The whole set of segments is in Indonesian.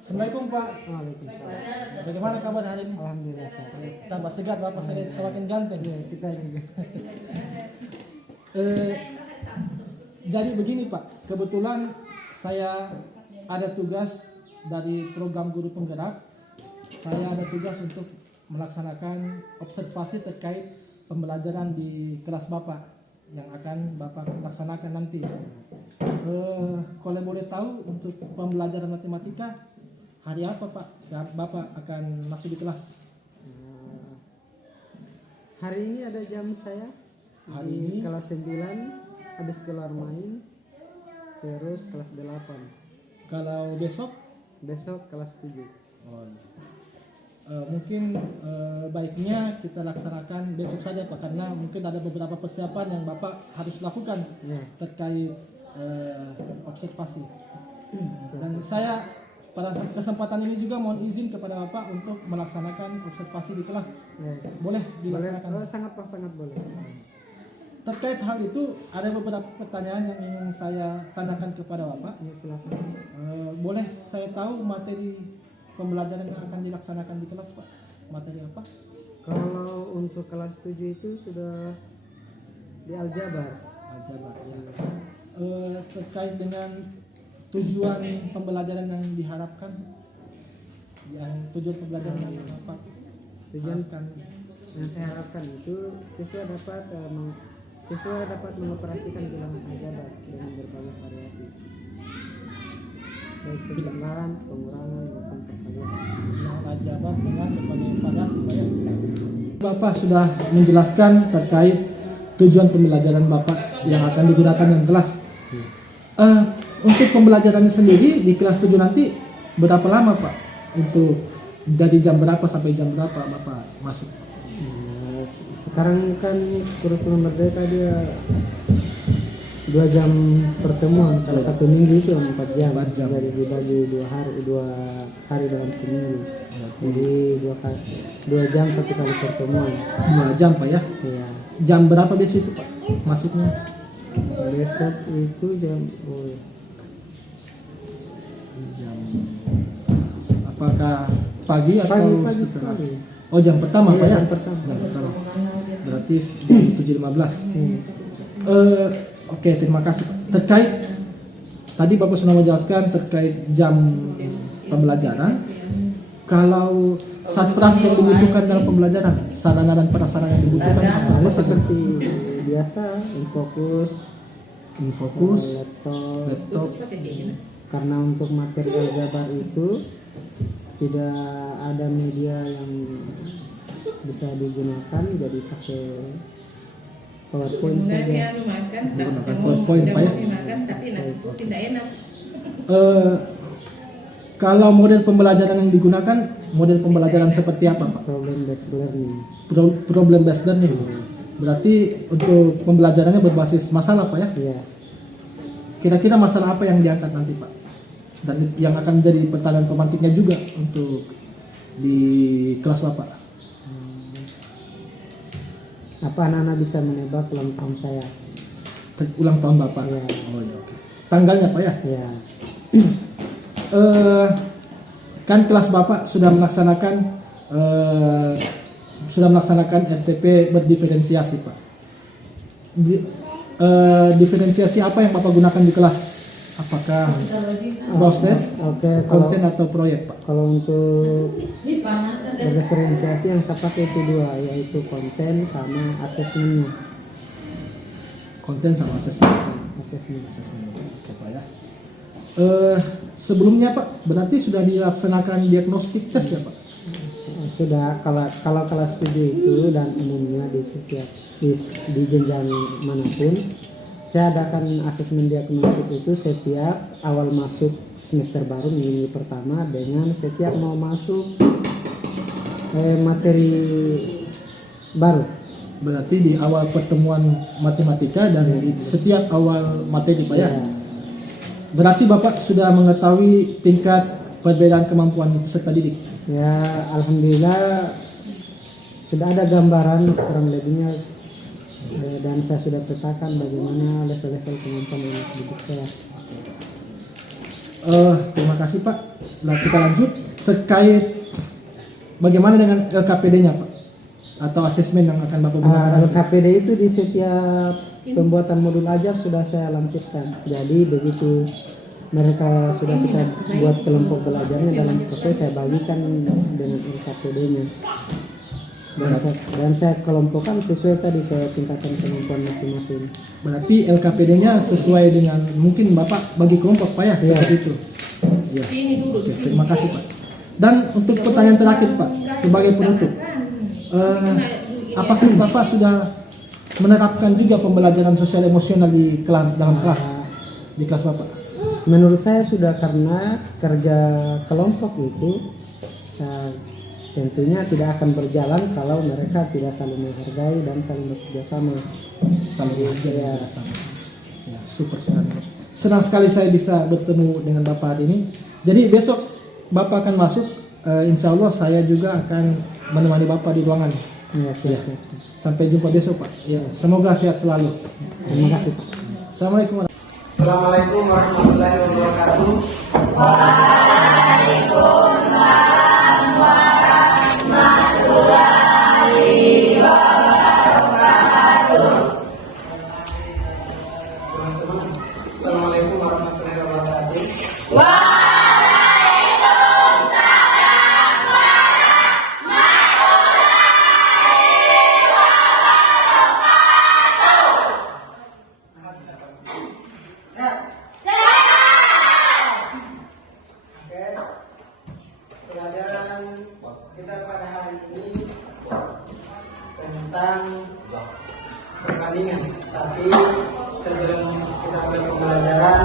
Assalamualaikum Pak. Waalaikumsalam. Bagaimana kabar hari ini? Alhamdulillah sehat. Tambah segar Bapak, saya semakin ganteng. Ya, kita juga. Jadi begini Pak, kebetulan saya ada tugas dari program Guru Penggerak. Saya ada tugas untuk melaksanakan observasi terkait pembelajaran di kelas Bapak yang akan Bapak laksanakan nanti. Kalau boleh tahu untuk pembelajaran matematika hari apa Pak? Bapak akan masuk di kelas? Hari ini ada jam saya. Hari Di ini kelas 9 habis kelar main. Terus kelas 8. kalau besok Besok kelas 7. mungkin baiknya kita laksanakan besok saja Pak, karena mungkin ada beberapa persiapan yang Bapak harus lakukan Ya. terkait observasi. Dan saya pada kesempatan ini juga mohon izin kepada Bapak untuk melaksanakan observasi di kelas. Ya. Boleh Boleh? dilaksanakan? Oh, sangat boleh. Terkait hal itu ada beberapa pertanyaan yang ingin saya tanyakan kepada Bapak. Ya, silakan. Boleh saya tahu materi pembelajaran yang akan dilaksanakan di kelas Pak? Materi apa? Kalau untuk kelas 7 itu sudah di aljabar. Aljabar. Terkait dengan tujuan pembelajaran yang diharapkan, tujuan pembelajaran yang Bapak Tujuan harapkan. yang saya harapkan itu siswa dapat mengoperasikan bilangan aljabar dengan berbagai variasi, baik penjumlahan, pengurangan maupun perkalian. Bilangan aljabar dengan berbagai variasi Pak ya. Bapak sudah menjelaskan terkait tujuan pembelajaran Bapak yang akan digunakan dalam kelas. Untuk pembelajarannya sendiri di kelas 7 nanti berapa lama Pak? Untuk dari jam berapa sampai jam berapa Bapak masuk? Nah, sekarang kan kurikulum merdeka dia 2 jam pertemuan, kalau satu minggu itu 4 jam. 4 jam. Jadi dibagi 2 hari dalam seminggu. Jadi 2 jam satu kali pertemuan. 2 jam Pak ya? Ya. Jam berapa biasa itu Pak masuknya? Besok itu jam Jam apakah pagi atau pagi setelah? sekali. Oh jam pertama Pak ya? Jam pertama. Jam pertama. Berarti jam 7.15. Oke, terima kasih Pak. Terkait tadi Bapak sudah menjelaskan terkait jam pembelajaran. Kalau satpras yang dibutuhkan dalam pembelajaran, sarana dan prasarana yang dibutuhkan apa saja? Seperti biasa, Infokus, laptop. laptop, Karena untuk materi aljabar itu tidak ada media yang bisa digunakan, jadi pakai PowerPoint saja. menggunakan PowerPoint Pak ya. Kalau model pembelajaran yang digunakan, model pembelajaran seperti apa Pak? Problem based learning. Problem based learning. Berarti untuk pembelajarannya berbasis masalah Pak ya? Iya. Kira-kira masalah apa yang diangkat nanti Pak? Dan yang akan menjadi pertanyaan pemantiknya juga untuk di kelas Bapak. Apa anak-anak bisa menebak ulang tahun saya? Ulang tahun Bapak. Iya. Oh ya, oke. Tanggalnya Pak ya? Ya. Kan kelas Bapak sudah melaksanakan RTP berdiferensiasi Pak. Diferensiasi apa yang Bapak gunakan di kelas? Apakah proses, Oke, konten atau proyek Pak? kalau untuk diferensiasi yang saya pakai itu 2, yaitu konten sama asesmennya. Konten sama asesmen. Asesmen. Oke Pak ya. Sebelumnya Pak, berarti sudah dilaksanakan diagnostik tes ya Pak? Sudah, kalau kelas 7 itu dan umumnya di setiap di jenjang manapun, saya adakan asesmen diagnostik itu setiap awal masuk semester baru minggu pertama dengan setiap mau masuk materi baru. Berarti di awal pertemuan matematika dan di setiap awal materi Pak ya? Ya. Berarti Bapak sudah mengetahui tingkat perbedaan kemampuan peserta didik? Ya, alhamdulillah sudah ada gambaran kurang lebihnya, dan saya sudah petakan bagaimana level-level kemampuan anak didik saya. Terima kasih Pak. Nah, kita lanjut terkait bagaimana dengan LKPD-nya Pak, atau asesmen yang akan Bapak gunakan. LKPD itu di setiap pembuatan modul ajar sudah saya lampirkan. Jadi begitu mereka sudah kita buat kelompok belajarnya dalam proses, saya bagikan dengan LKPD-nya. Dan saya kelompokkan sesuai tadi ke tingkatan kemampuan masing-masing. Berarti LKPD-nya sesuai dengan mungkin Bapak bagi kelompok Pak ya, seperti itu. Ya. Oke, terima kasih Pak. Dan untuk pertanyaan terakhir Pak, sebagai penutup, apakah Bapak sudah menerapkan juga pembelajaran sosial emosional di dalam kelas, di kelas Bapak? Menurut saya sudah, karena kerja kelompok itu tentunya tidak akan berjalan kalau mereka tidak saling menghargai dan saling bekerja sama. Saling bekerja sama. Ya, super sekali. Senang sekali saya bisa bertemu dengan Bapak hari ini. Jadi besok Bapak akan masuk, insya Allah saya juga akan menemani Bapak di ruangan. Ya, siap. Sampai jumpa besok Pak. Ya, semoga sehat selalu. Terima kasih Pak. Assalamualaikum. Assalamualaikum warahmatullahi wabarakatuh. Assalamualaikum warahmatullahi wabarakatuh. Oke, pelajaran kita pada hari ini tentang perbandingan. Tapi sebelum kita mulai pembelajaran,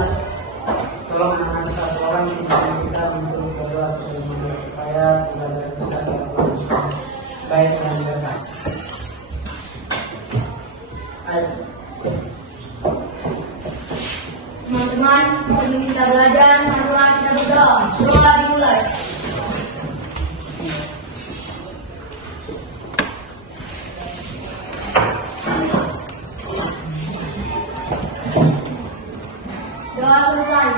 tolong anak-anak satu orang kita untuk berdoa sebelumnya supaya pelajaran kita berjalan baik dan berkah. Ayo. Teman-teman, sebelum kita belajar, mari kita berdoa. Doa dimulai. Doa selesai.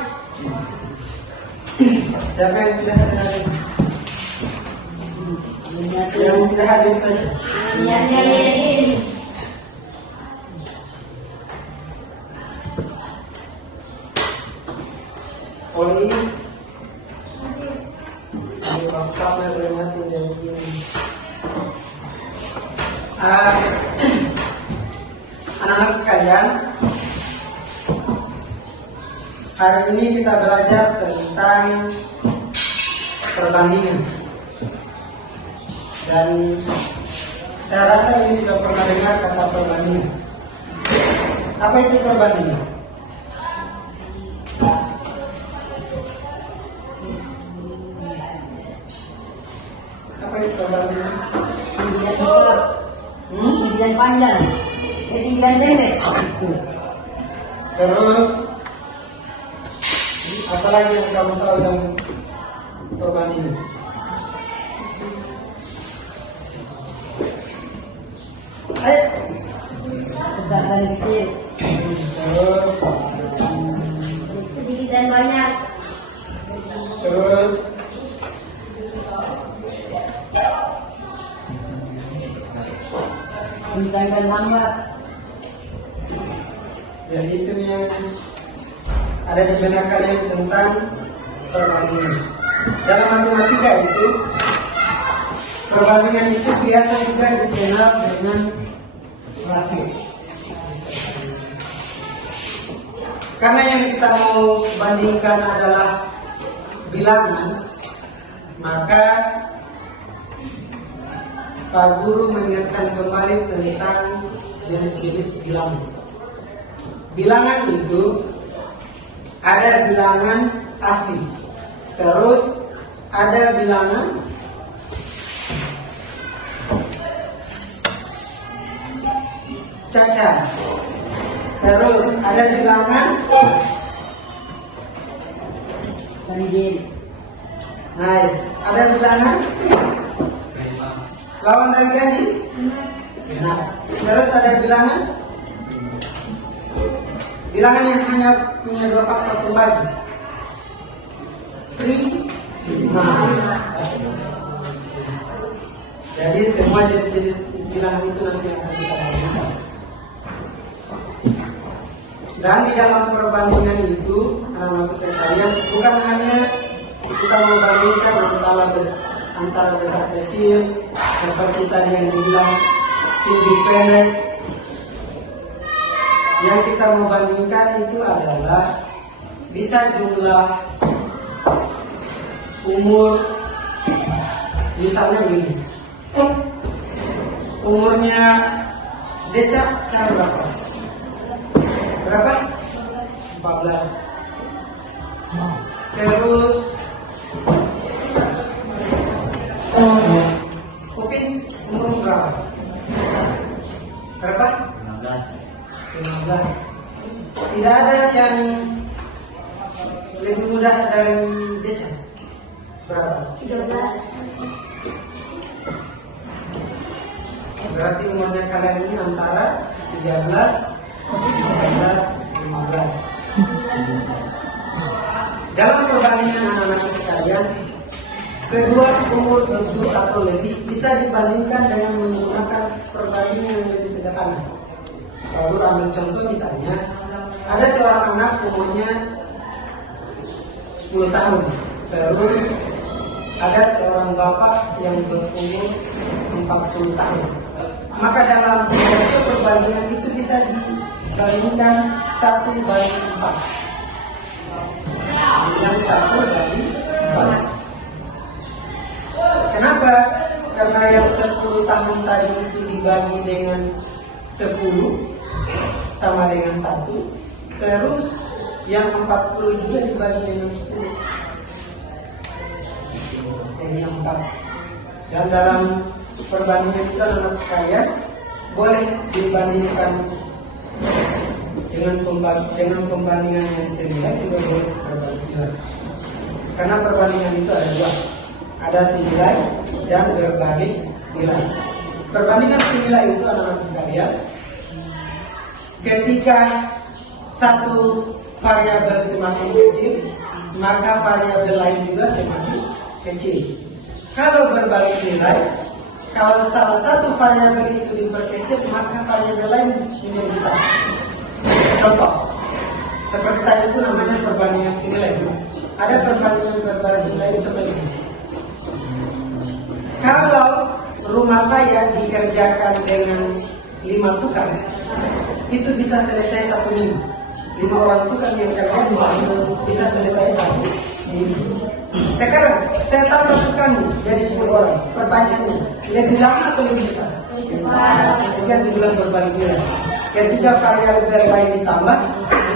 Siapa yang tidak hadir? Yang tidak hadir saja. Yang Oli, ini bapaknya beringatin dari ini. Anak-anak sekalian, hari ini kita belajar tentang perbandingan. Dan saya rasa ini sudah pernah dengar kata perbandingan. Apa itu perbandingan? Apa itu perbandingan? Tinggian besar, tinggian panjang, tinggian pendek. Terus apa lagi yang kamu tahu yang perbandingan? Ayo. Besar dan kecil, Terus sedikit dan banyak, terus kencang dan lambat. ya itu yang ada di benak kalian tentang perbandingan. Dalam matematika itu perbandingan itu biasa juga dikenal dengan rasio. Karena yang kita mau bandingkan adalah bilangan, maka Pak Guru mengingatkan kembali tentang jenis-jenis bilangan. Bilangan itu ada bilangan asli, terus ada bilangan cacat, terus ada bilangan Ganjil, nice, ada bilangan lawan dari ganjil. Nah, terus ada bilangan yang hanya punya dua faktor pembagi. Jadi semua jenis-jenis bilangan itu nanti akan kita bandingkan. Dan di dalam perbandingan itu, anak-anak sekalian, bukan hanya kita membandingkan antara besar kecil, seperti tadi yang dibilang tinggi pendek. Yang kita membandingkan itu adalah bisa jumlah umur, misalnya begini, umurnya Deca sekarang berapa? Berapa? 14. Terus Popins umur berapa? Berapa? 15. Tidak ada yang lebih mudah dari Deca. Berapa? 13. Berarti umurnya kalian ini antara 13, 15. Dalam perbandingan anak-anak sekalian, kedua umur tentu atau lebih bisa dibandingkan dengan menggunakan perbandingan yang lebih sederhana. Kalau ambil contoh misalnya, ada seorang anak umurnya 10 tahun, terus ada seorang bapak yang berumur 40 tahun. Maka dalam rasio perbandingan itu bisa dibandingkan 1/4. Yang 1/4. Kenapa? Karena yang 10 tahun tadi itu dibagi dengan 10 sama dengan 1. Terus yang 40 juga dibagi dengan 10. Jadi 4. Dan dalam perbandingan kita anak sekalian boleh dibandingkan dengan pembandingan yang senilai juga boleh berbandingan. Karena perbandingan itu ada dua, ada senilai dan berbanding nilai. Perbandingan senilai itu anak-anak sekalian, ketika satu variabel semakin kecil, maka variabel lain juga semakin kecil. Kalau berbalik nilai, kalau salah satu variabel itu diperkecil, maka variabel lain menjadi besar. Contoh, seperti tadi itu namanya perbandingan senilai. Ada perbandingan nilai seperti ini. Kalau rumah saya dikerjakan dengan 5 tukang, itu bisa selesai 1 minggu. 5 orang tukang yang kerja bisa selesai 1 minggu. Sekarang saya tambah tukang jadi 10 orang. Pertanyaannya, lebih lama atau lebih cepat? Ketika dibilang berbanding nilai. Ketika variabel lain ditambah,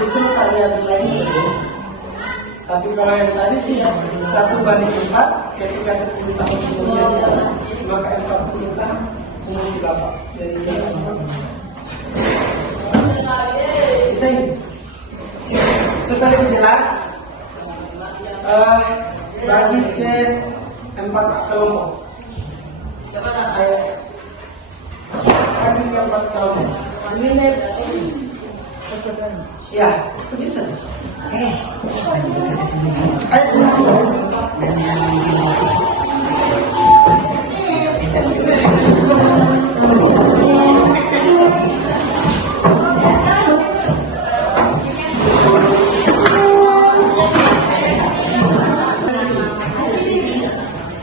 justru variabel lain berbeda. Tapi kalau yang tadi tidak, 1/4, ketika 10 tahun sebelumnya sekarang, maka 40 tahun umur si bapak. Jadi dia sama-sama. Bisa ini? Supaya lebih jelas, bagi ke 4 kelompok. Bagi ke 4 kelompok. Ya, begitu saja.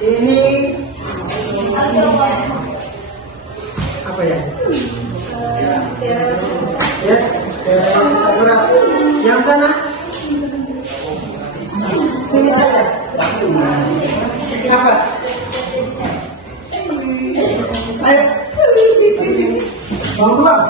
Ini apa ya? Yes, akurasi. Yang sana ini saja. Apa? Ayo. Mau keluar?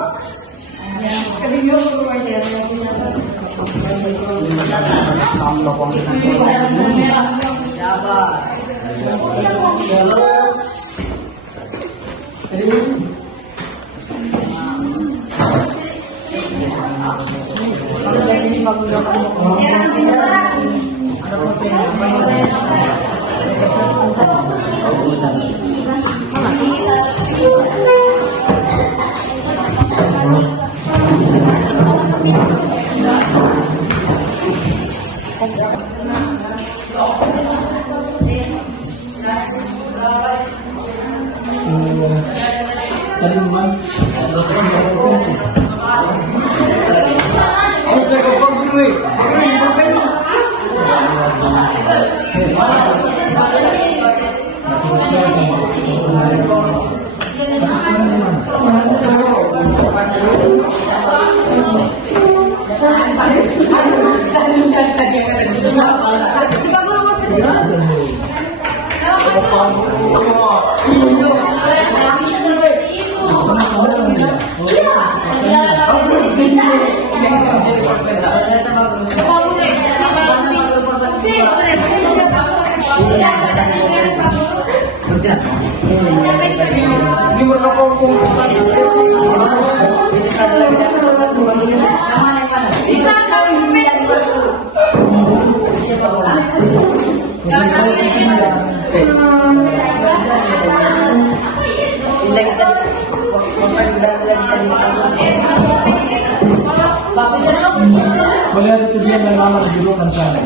Tadi memang melihat itu dia dari lama di dulu kan sana.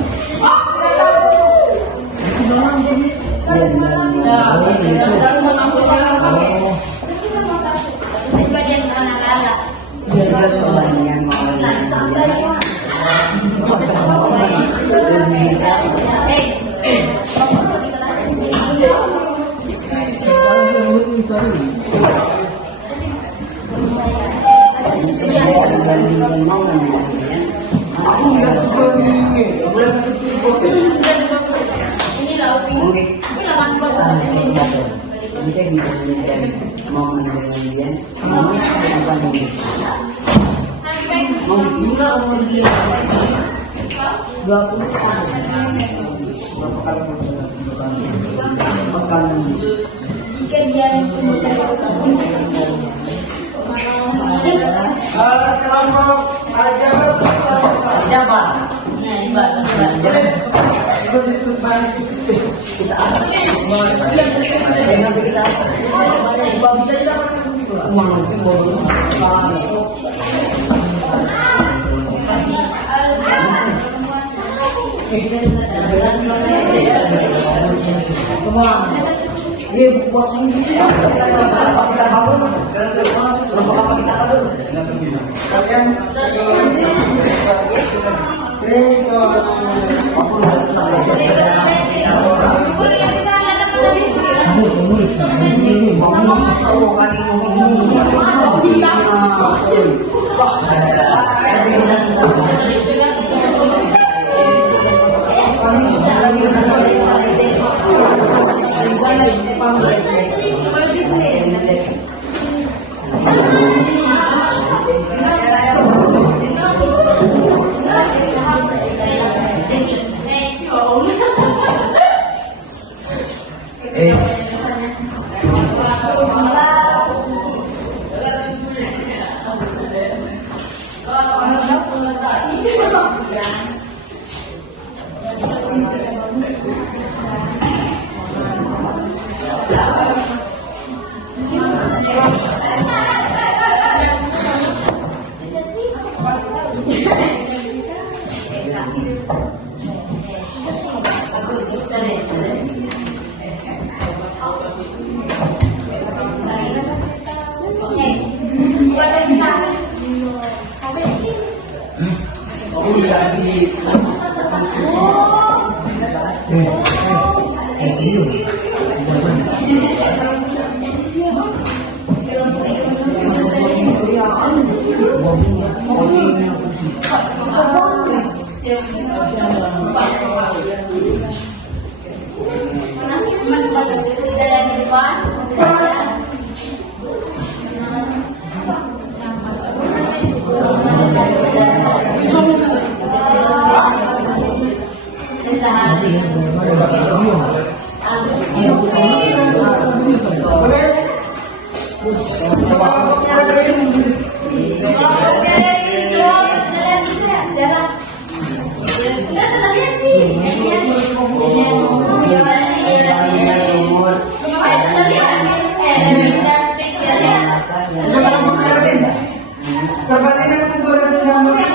Perbandingan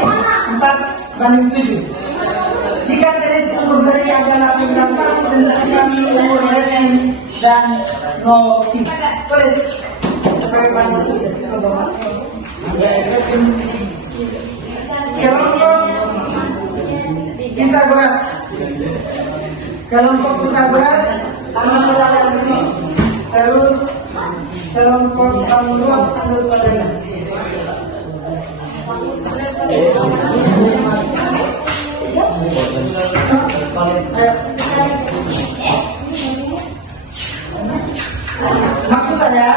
dan Novi. Tulis. Pakai bahan tulis. Kelompok Pitagoras. Kelompok Pitagoras tangan saudara ini. Terus kelompok Pangluap tangan saudara. Maksud saya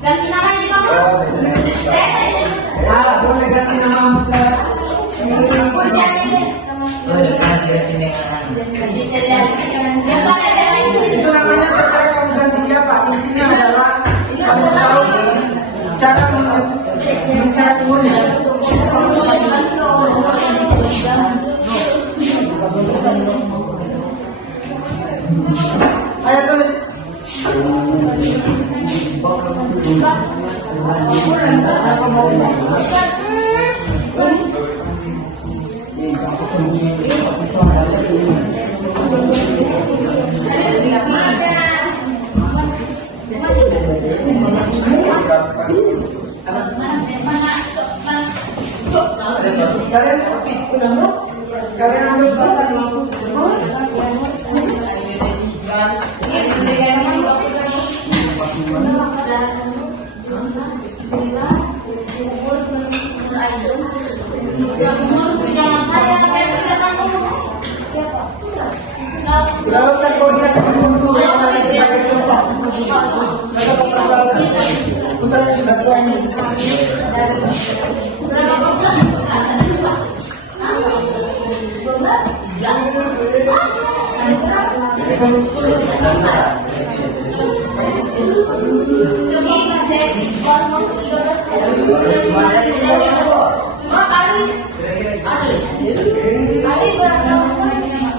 Ganti namanya di bawah. boleh ganti nama ke itu namanya terserah kamu ganti siapa. Intinya adalah kamu tahu cara bicara umurnya. Ayo tulis. Kalian ambil tidak usah kau lihat dulu sebagai contoh. Putar sudah tua ini.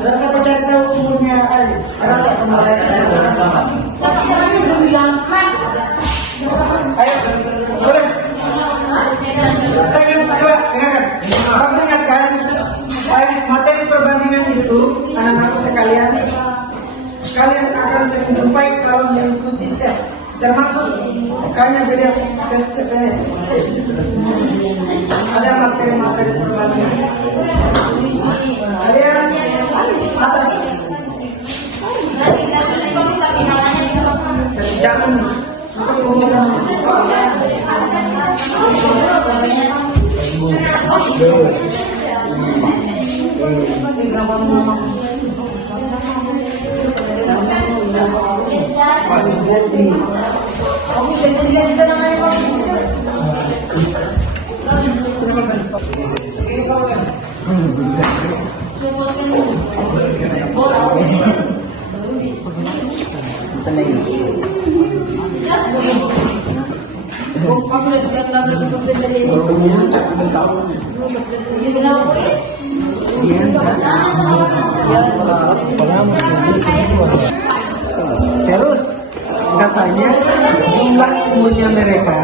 Tidak usah kau cari tahu umurnya Ali. Karena tak kemarin. Ayo, tulis. Saya ingin coba dengarkan. Aku ingatkan, materi perbandingan itu anak-anak sekalian, kalian akan sering jumpai kalau mengikuti tes, termasuk kayaknya beda tes CPNS. Ada materi-materi perbandingan. Ada yang atas. Jangan masuk ke umur. Terus katanya jumlah umurnya mereka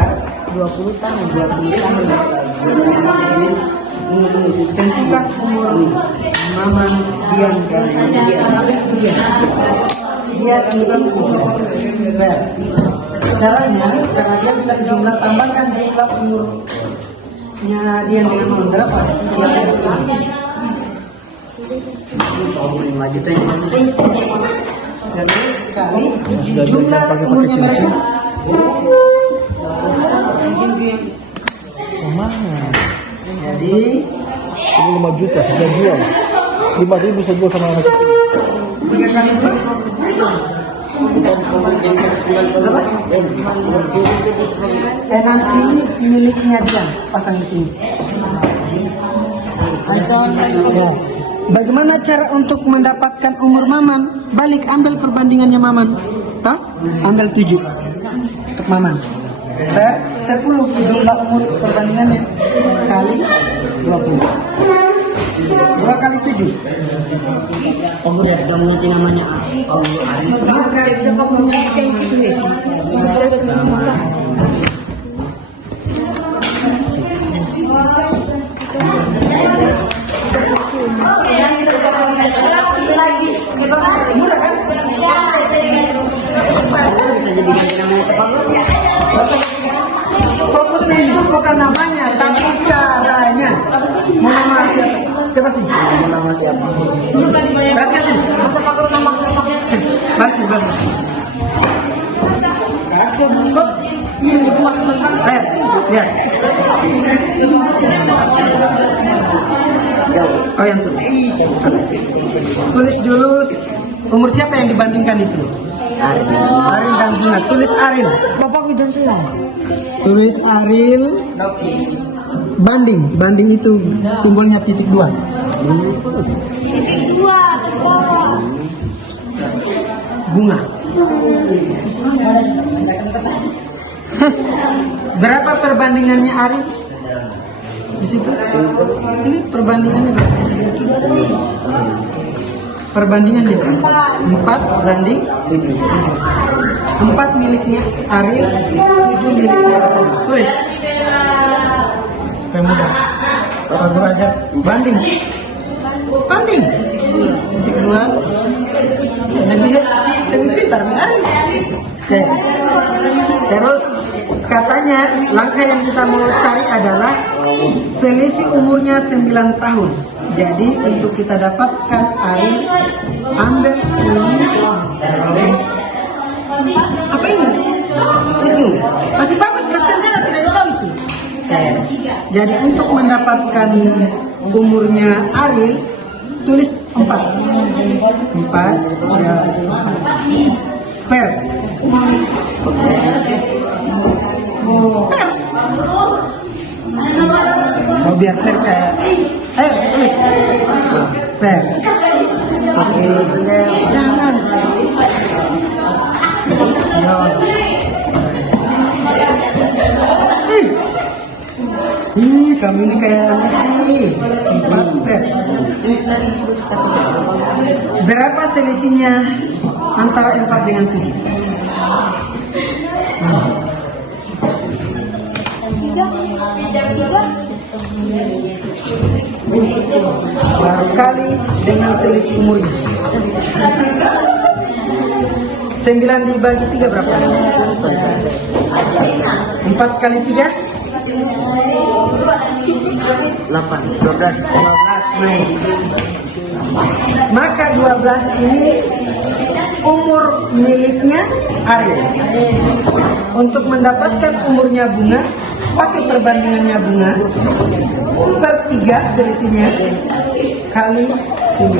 20 tahun. Tentukan umur Maman Dian dia caranya dia bilang jumlah tambahkan jumlah umurnya Dian dengan Maman berapa? 5 juta. Jadi kali jumlah umurnya mereka. Jadi Ini 5 juta sudah jual. 5.000 saya jual sama anak kecil. 3 kali nanti miliknya dia pasang di sini. Ya. Bagaimana cara untuk mendapatkan umur Maman? Balik ambil perbandingannya Maman. Tahu? Ambil 7 untuk Maman. 10 jumlah umur perbandingannya kali 20. 2 kali 7. Kamu udah nanti namanya Murah kan? siap. Perhatikan sini. Sini. Balas. Ayo, lihat. Oh, yang tulis. Tulis dulu umur siapa yang dibandingkan itu? Aril dan Bunga. Tulis Aril. Bapak hujan semua. Tulis Aril. Banding itu simbolnya titik 2. Titik 2 atas bawah. Bunga. Berapa perbandingannya Aril? Di situ. Ini perbandingannya berapa? Perbandingannya berapa? 4 banding 7. 4 miliknya Aril, 7 miliknya Aril. Tulis. Supaya mudah. Pak Guru aja banding. Titik 2. Lebih pintar nih Aril. Oke. Terus katanya langkah yang kita mau cari adalah selisih umurnya 9 tahun. Jadi untuk kita dapatkan Aril, ambil ini. Apa ini? Itu masih bagus, kan tidak tahu itu. Jadi untuk mendapatkan umurnya Aril, tulis 4 ya, per. Oh, biar per kayak, ayo tulis per. Oke, jangan. Kami ini kayak sih 4 per. Berapa selisihnya antara 4 dengan 7? Baru kali dengan selisih umurnya. 9 dibagi 3 berapa? 4 kali 3? 8, 12. Nice. Maka 12 ini umur miliknya Aril. Untuk mendapatkan umurnya Bunga, pakai perbandingannya Bunga per 3 selisihnya kali 9.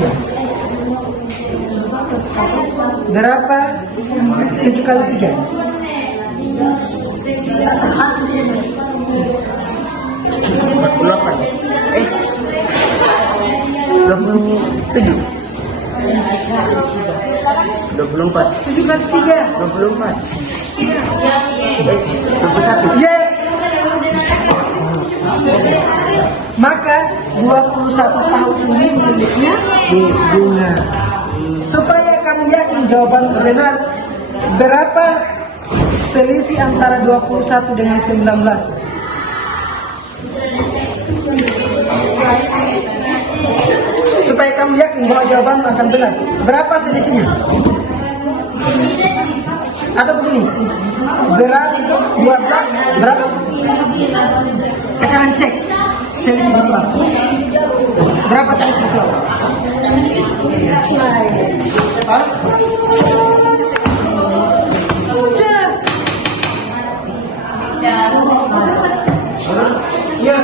Berapa 7 kali 3? 27. 24. 7 kali 3? 24. 21. Yes. Maka 21 tahun ini miliknya Bunga. Supaya kamu yakin jawaban benar, berapa selisih antara 21 dengan 19? Supaya kamu yakin bahwa jawaban akan benar, berapa selisihnya? Atau begini, berapa 12 berapa? Sekarang cek selisih visual. Berapa selisih visual? Hah? Ya,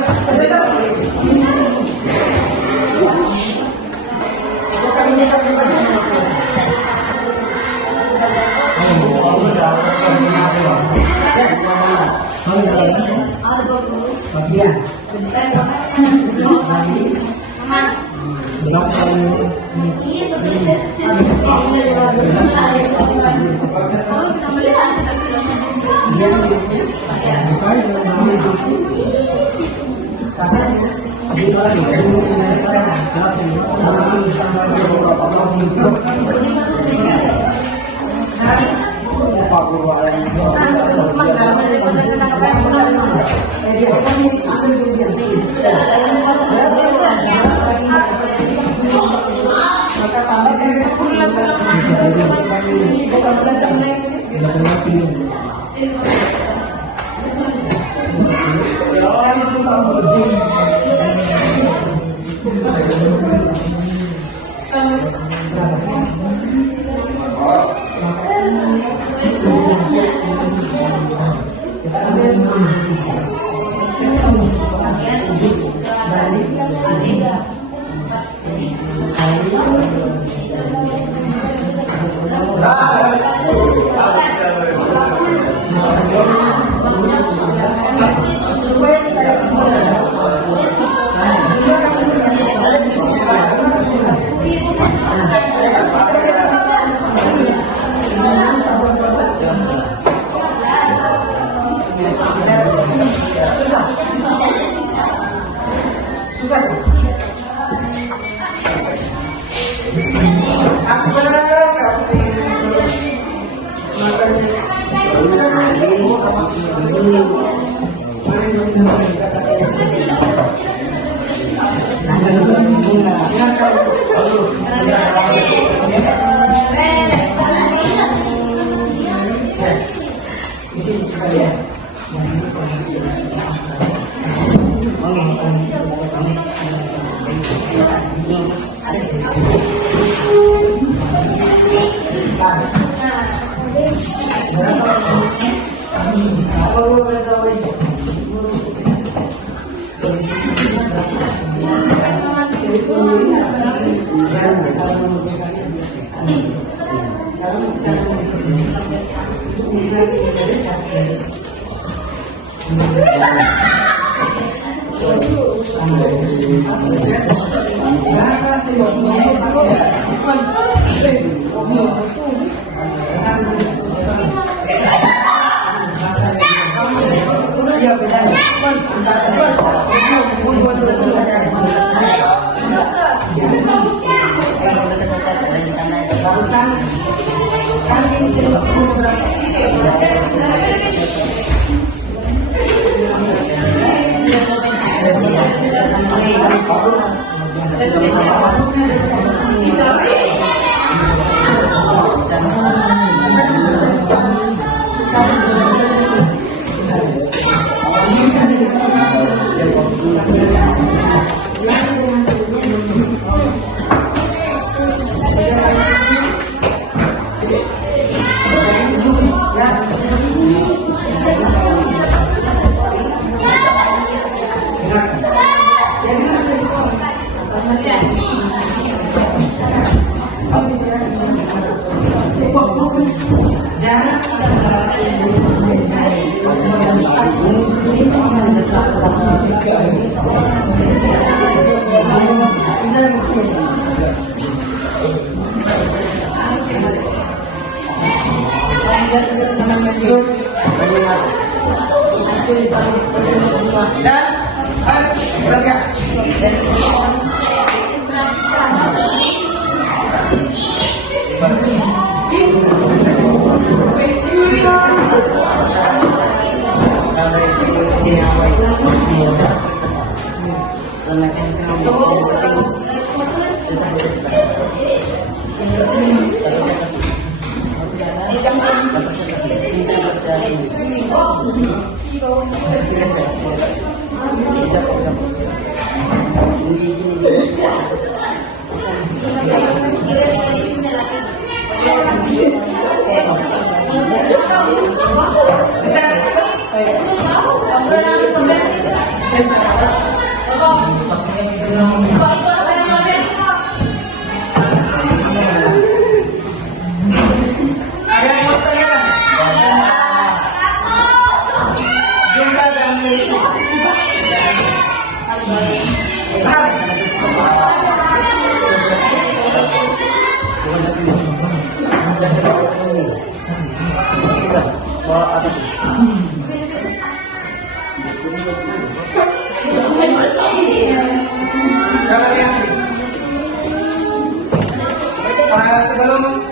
Sebelum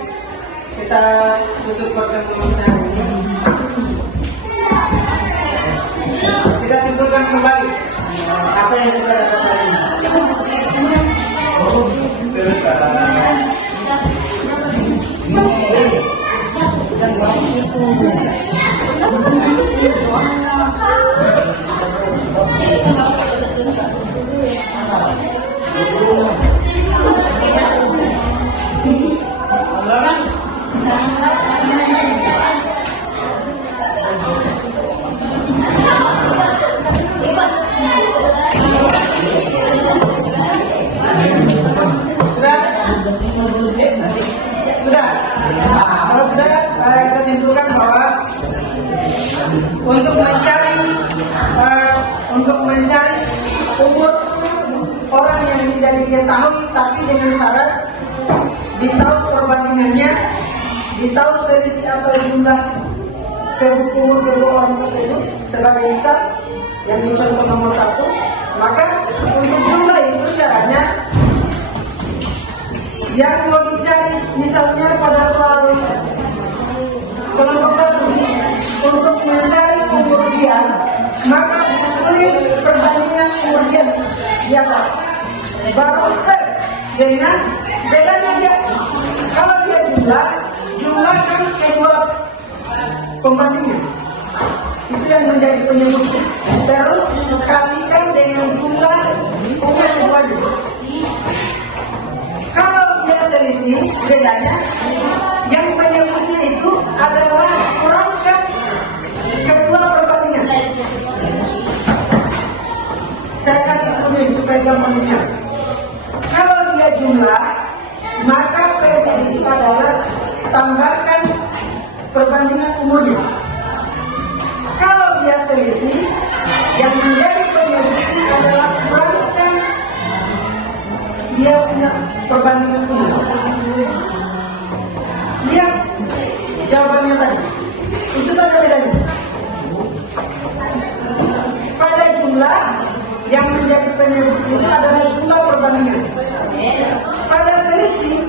kita tutup pertemuan hari ini, kita simpulkan kembali apa yang kita dapatkan hari ini. Sudah. Kalau sudah, kita simpulkan bahwa untuk mencari umur orang yang tidak diketahui, tapi dengan syarat ditahu perbandingannya, ditahu selisih atau jumlah umur kedua orang tersebut sebagai misal yang dicontoh nomor 1. Maka untuk jumlah itu caranya yang mau dicari misalnya pada soal kelompok 1 untuk mencari atas. Baru dengan bedanya dia, kalau dia jumlahkan kedua pembandingnya. Itu yang menjadi penyebutnya. Terus kalikan dengan jumlah yang keduanya. Kalau dia selisih, bedanya yang penyebutnya itu adalah kurangkan kedua perbandingan. Saya kasih kunjung supaya gampang ingat. Kalau dia jumlah, maka PB itu adalah tambahkan perbandingan umurnya. Kalau dia selisih, yang menjadi penyebutnya adalah kurangkan dia punya perbandingan umur. Lihat jawabannya tadi, itu saja bedanya. Pada jumlah, yang menjadi penyebut itu adalah jumlah perbandingan. Pada selisih,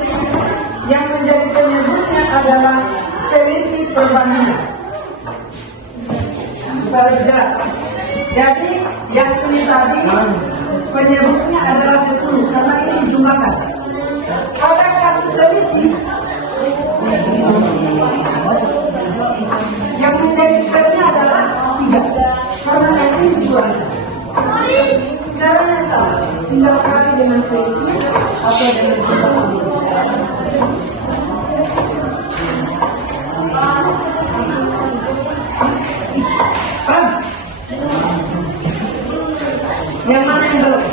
yang menjadi penyebutnya adalah selisih perbandingan. Supaya jelas. Jadi yang ini tadi penyebutnya adalah 10 karena ini dijumlahkan. Pada kasus selisih, yang menjadi penyebutnya adalah 3 karena ini dijumlahkan. Caranya sama, tinggal kali dengan selisih atau dengan yang mana yang belum?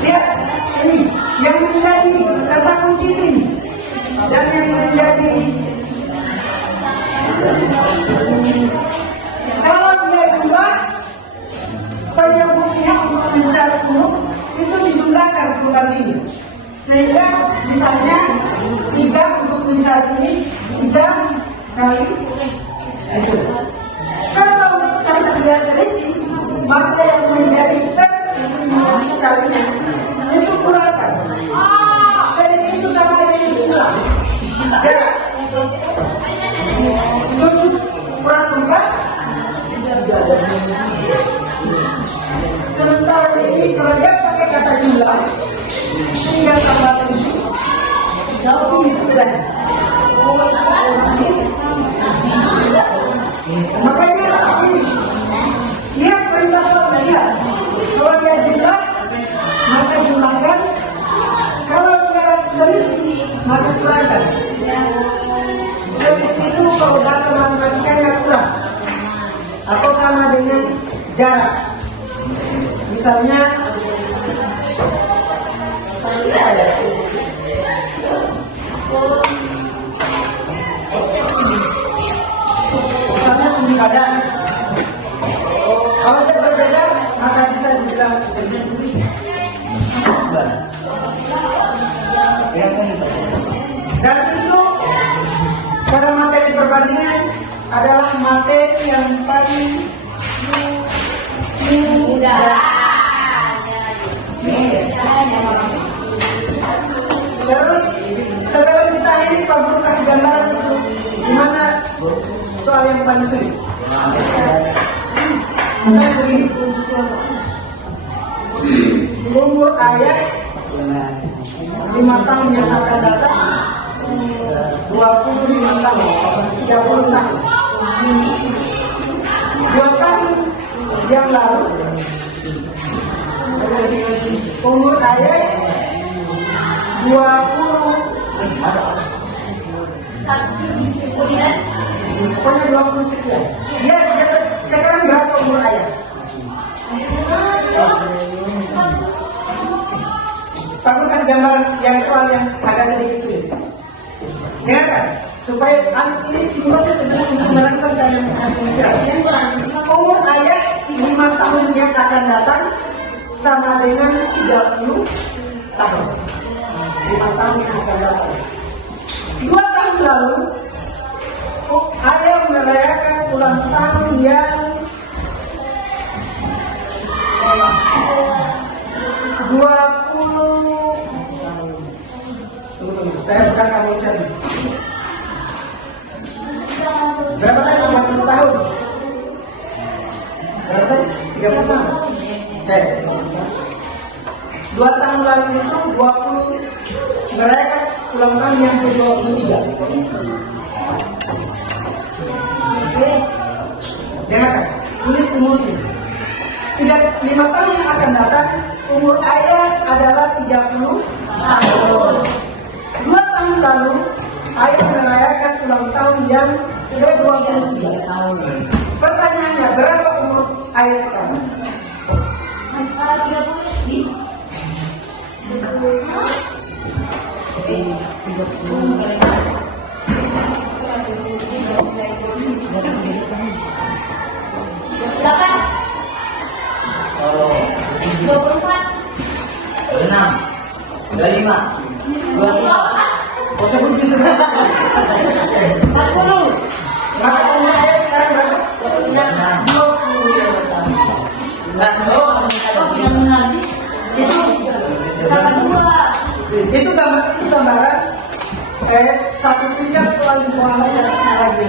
Lihat ini yang menjadi kata kunci ini dan yang menjadi kalau dia jumlah penyebutnya untuk mencari umum itu dijumlahkan bulan ini sehingga misalnya 3 untuk mencari ini 3 kali itu. Kalau karena dia selisih maka yang menjadi carinya itu kurangkan. Selisih itu sama dengan jumlah jarak 7 kurang 4. Sementara di sini kalau dia pakai kata jumlah tinggal tambah 7 jauh itu sudah. Makanya ini lihat perintah soal dia. Kalau dia jumlah maka jumlahkan. Kalau dia selisih maka kurangkan. Selisih itu kalau bahasa matematikanya kurang atau sama dengan jarak. Misalnya tinggi badan. Kalau dia berbeda maka bisa dibilang selisih. Dan itu pada materi perbandingan adalah materi yang paling mudah. Terus sebelum kita ini Pak Guru kasih gambaran itu gimana soal yang paling sulit. Saya begini, umur ayah 5 tahun yang akan datang 25 tahun 30 tahun 2 tahun yang lalu umur ayah 20 sekian. Dia sekarang berapa umur ayah? Pak Guru kasih gambaran yang soal yang agak sedikit sulit. Dengarkan supaya anak ini stimulasi sebenarnya untuk merasakan yang pemikiran. Umur ayah 5 tahun yang akan datang sama dengan 30 tahun. 5 tahun yang akan datang. 2 tahun lalu ayah merayakan ulang tahun yang 20. Saya bukan kamu cari. Berapa tahun? 40 tahun. 30 tahun. Oke. 2 tahun lalu itu 20 merayakan ulang tahun yang ke-23. Dengarkan, tulis umurnya. 5 tahun yang akan datang, umur ayah adalah 30 tahun. 2 tahun lalu, ayah merayakan ulang tahun yang ke-23 tahun. Pertanyaannya, berapa umur ayah sekarang? 24. Oh, sebut bisa. Maka umur ayah sekarang berapa? 20 ya, bertahun. Itu gambaran satu tingkat soal Muhammad yang lagi.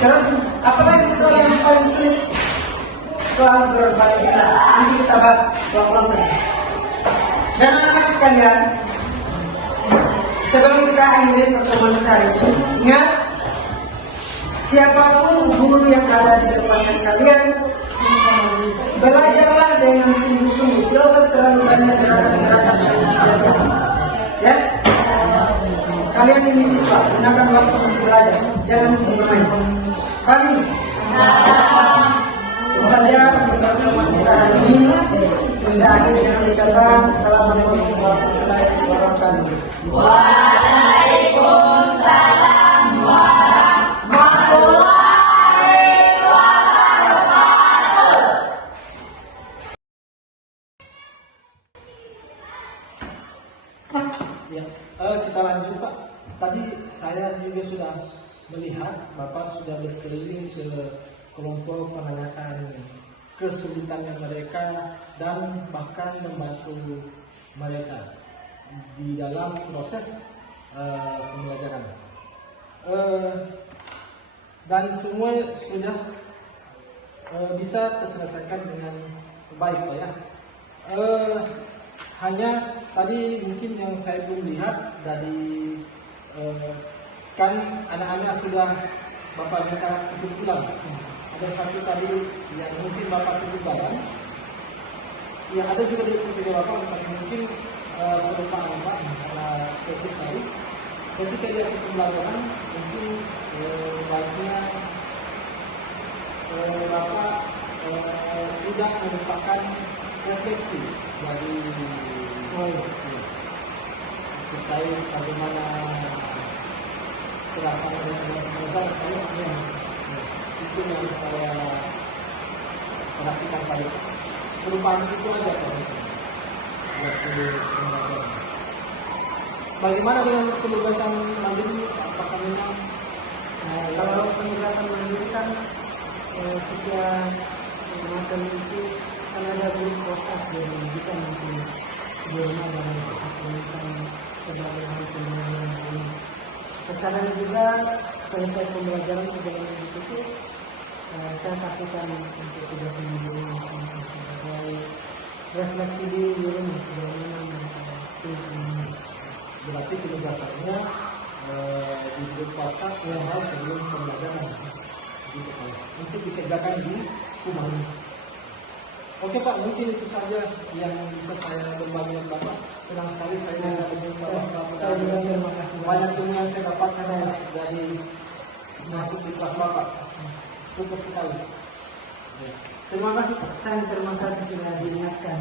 Terus apalagi soal yang paling sulit? Soal berbalik. Nanti kita bahas pelan-pelan saja. Dan anak-anak sekalian, sebelum kita akhiri pertemuan kita hari ini, ingat, siapapun guru yang ada di depan kalian, belajarlah dengan sungguh-sungguh. Tidak usah terlalu banyak gerakan-gerakan biasa. Ya, kalian ini siswa, gunakan waktu untuk belajar, jangan untuk bermain. Kami itu saja untuk pertemuan kita hari ini. Bisa akhir dengan ucapan Assalamualaikum warahmatullahi wabarakatuh. Waalaikumsalam warahmatullahi wabarakatuh. Ya, kita lanjut Pak. Tadi saya juga sudah melihat Bapak sudah berkeliling ke kelompok menanyakan kesulitan mereka dan bahkan membantu mereka di dalam proses pembelajaran. Dan semua sudah bisa terselesaikan dengan baik Pak ya. Hanya tadi mungkin yang saya belum lihat dari kan anak-anak sudah Bapak minta kesimpulan. Ada satu tadi yang mungkin Bapak ketinggalan, yang ada juga di video Bapak mungkin berupa Bapak karena fokus tadi. Ketika dia pembelajaran mungkin baiknya Bapak tidak merupakan refleksi dari terkait bagaimana pelaksanaan pembelajaran kalau itu yang saya perhatikan tadi. Perubahan itu aja Pak. Bagaimana dengan penugasan mandiri? Apakah memang Kalau penugasan mandiri kan setiap macam itu kan ada grup proses yang bisa nanti di rumah dan melakukan sebagai hal pembelajaran ini. Sekarang juga selesai pembelajaran perjalanan itu saya kasihkan untuk tugas mandiri sebagai refleksi di rumah bagaimana ini. berarti penugasannya di grup WhatsApp yang harus sebelum pembelajaran gitu Pak. Untuk dikerjakan di rumah ini. Oke Pak, mungkin itu saja yang bisa saya berbagi dengan Bapak. Senang sekali saya bisa berjumpa Bapak. Terima kasih Banyak ilmu yang saya dapatkan dari masuk di kelas Bapak. Super sekali. Terima kasih Pak. Terima kasih sudah diingatkan.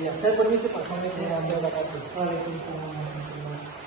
Ya, saya permisi Pak. Sampai jumpa. Waalaikumsalam warahmatullahi wabarakatuh.